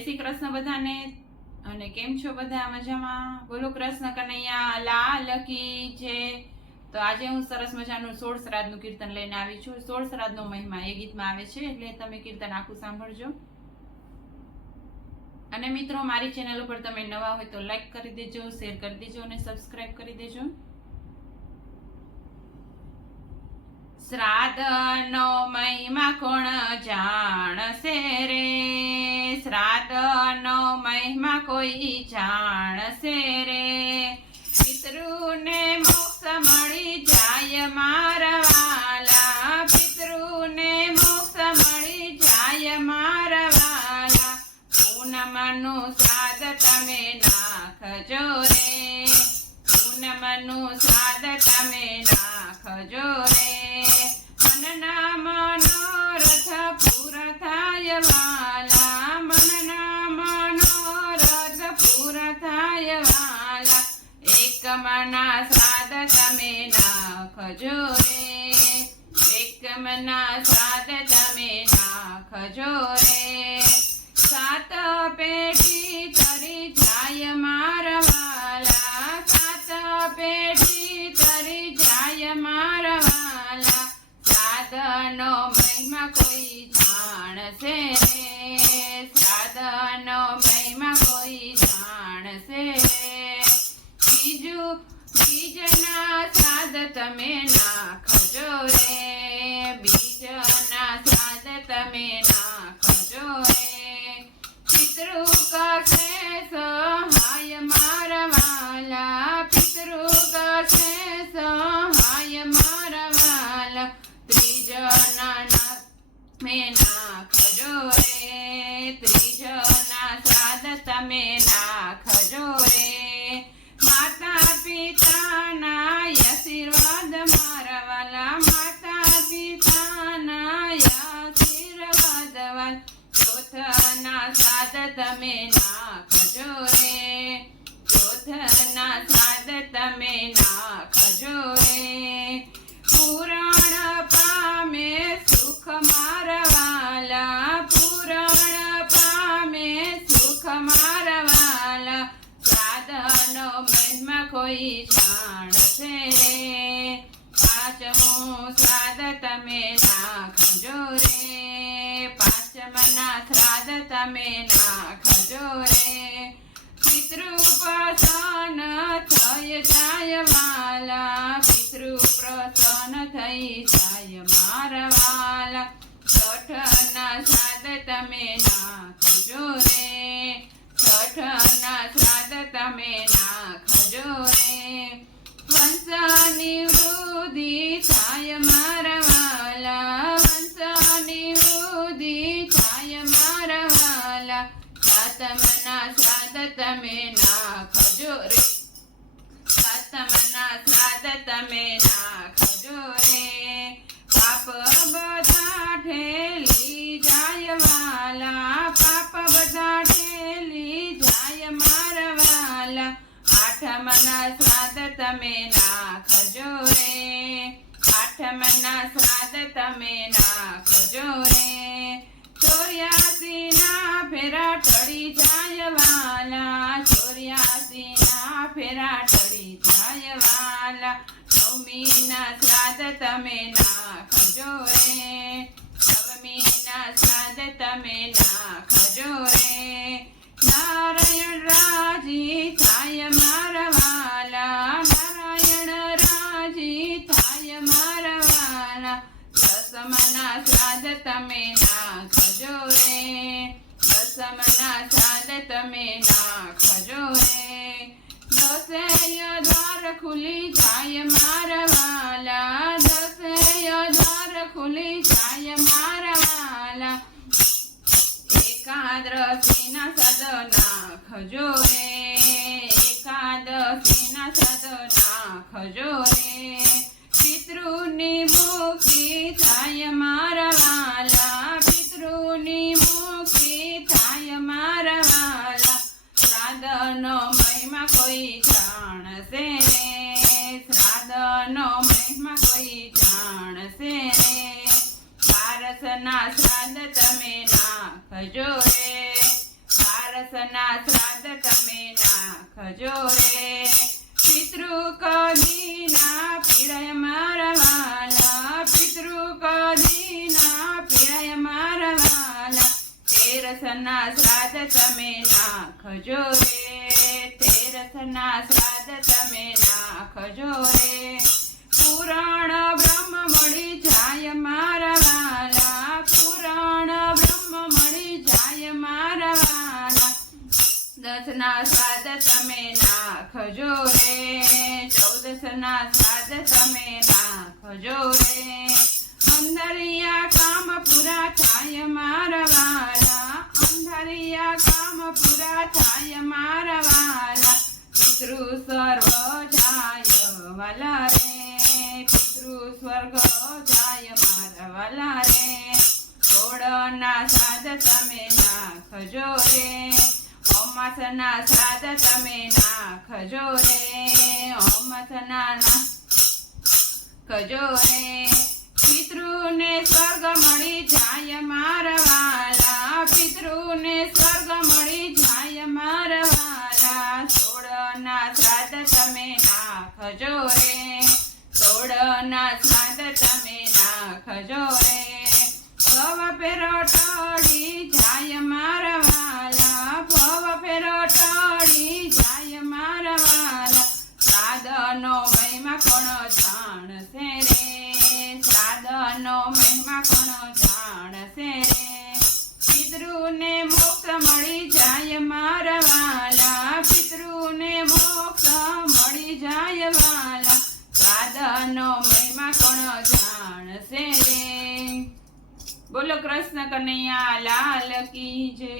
શ્રી કૃષ્ણ બધાને. અને કેમ છો બધા? મજામાં? બોલો કૃષ્ણ કનૈયા, લાલ કી છે તો આજે હું સરસ મજાનું સોળ શ્રાદ્ધનું કીર્તન લઈને આવી છું. સોળ શ્રાદ્ધનો મહિમા એ ગીતમાં આવે છે, એટલે તમે કીર્તન આખું સાંભળજો. અને મિત્રો, મારી ચેનલ ઉપર તમે નવા હોય તો લાઈક કરી દેજો, શેર કરી દેજો અને સબસ્ક્રાઇબ કરી દેજો. શ્રાદ્ધનો મહિમા કોણ જાણશે રે? મહિમા કોઈ જાણશે રે? પિતૃને મોક્ષ મળી જાય મારા વાલા. પિતૃને મોક્ષ મળી જાય મારા વાલા. પૂનમનું સાદ તમે નાખજો રે. પૂનમનું સાદ તમે નાખજો રે. સાદ તમે નાખજો રે એકમના સાદ તમે નાખજો રે સાત પેઢી તરી જાય મારવાલા. સાત પેઢી તરી જાય મારવાલા. સાધનો મહિમા કોઈ જાણશે તમે નાખજો રે, બીજના સ્વાદ તમે નાખજો રે. પિતૃ કરશે સહાય મારા વાલા, પિતૃ કરશે સહાય મારા વાલા, ત્રીજના તમે નાખજો રે, ત્રીજના સાદ તમે તમે નાખજો રે. ચોથના સાદ તમે નાખજો રે. પુરાણ પામે સુખ મારવાલા. પુરાણ પામે સુખ મારવાલા. સાધનો મહિમા કોઈ જાણશે. પાંચમો સાધ તમે નાખજો રે. પાંચમના શ્રાદ્ધ તમે નાખજો રે. પિતૃ પ્રસન્ન થઈ જાય પિતૃ પ્રસન્ન થઈ તમે નાખજો રે. સતમના શ્રાદ્ધ તમે નાખજો રે. પાપ બધા ઠેલી જાય વાલા. પાપ બધા ઠેલી જાય મારવાલા આઠમના શ્રાદ્ધ તમે નાખજો રે. આઠમના શ્રાદ્ધ તમે નાખજો રે. ફેરા ટળી જાય વાલા ચોર્યાસીના ફેરા ટળી જાય વાલા નવમીના શ્રાદ્ધ તમે નાખજો રે નવમીના શ્રાદ્ધ તમે નાખજો રે. નારાયણ રાજી થાય મારા વાલા નારાયણ રાજી થાય મારા વાલા દસમના શ્રાદ્ધ તમે નાખજો રે. દસમના શ્રાદ્ધ તમે નાખજો રે દસેય દ્વાર ખુલી જાય મારા વાલા. દસેય દ્વાર ખુલી જાય મારા વાલા. એકાદશીના સદના નાખજો શ્રાદ્ધનો મહિમા કોઈ જાણશે રે. પારસના શ્રાદ્ધ તમે નાખજો રે. પારસના શ્રાદ્ધ તમે નાખજો રે. પિતૃ કદી ના પીડાય મારા પિતૃ કદી ના પીડાય મારા વાલા તેરસના શ્રાદ્ધ તમે નાખજો રે. તેરસના શ્રાદ્ધ તમે નાખજો રે. પુરાણ બ્રહ્મ મળી જાય મારા વાલા. પુરાણ બ્રહ્મ મળી જાય મારા વાલા. દસના સાદ તમે નાખજો રે. ચૌદસના સાદ તમે નાખજો રે. અંધારિયા કામ પૂરા થાય મારા વાલા. અંધરિયા કામ પૂરા થાય મારા વાલા. પિતૃ સર્વ જાય વાલા રે સ્વર્ગ પિતૃને સ્વર્ગ મળી જાય મારા વાલા પિતૃને સ્વર્ગ મળી જાય મારા વાલા સોળના સાધ તમે નાખજો રે સ્વાદ તમે નાખજો રે. ભવ ફેરો ટળી જાય મારવાલા. ભવ ફેરો ટળી જાય મારવાલા. વાલા શ્રાદ્ધનો મહિમા કોણ જાણશે રે? શ્રાદ્ધનો મહિમા કોણ જાણશે રે? પિતૃને મોક્ષ મળી જાય મારવાલા. પિતૃને મોક્ષ મળી જાય શ્રાદ્ધનો મહિમા કોણ જાણશે રે? બોલો કૃષ્ણ કનૈયા લાલ કી જય.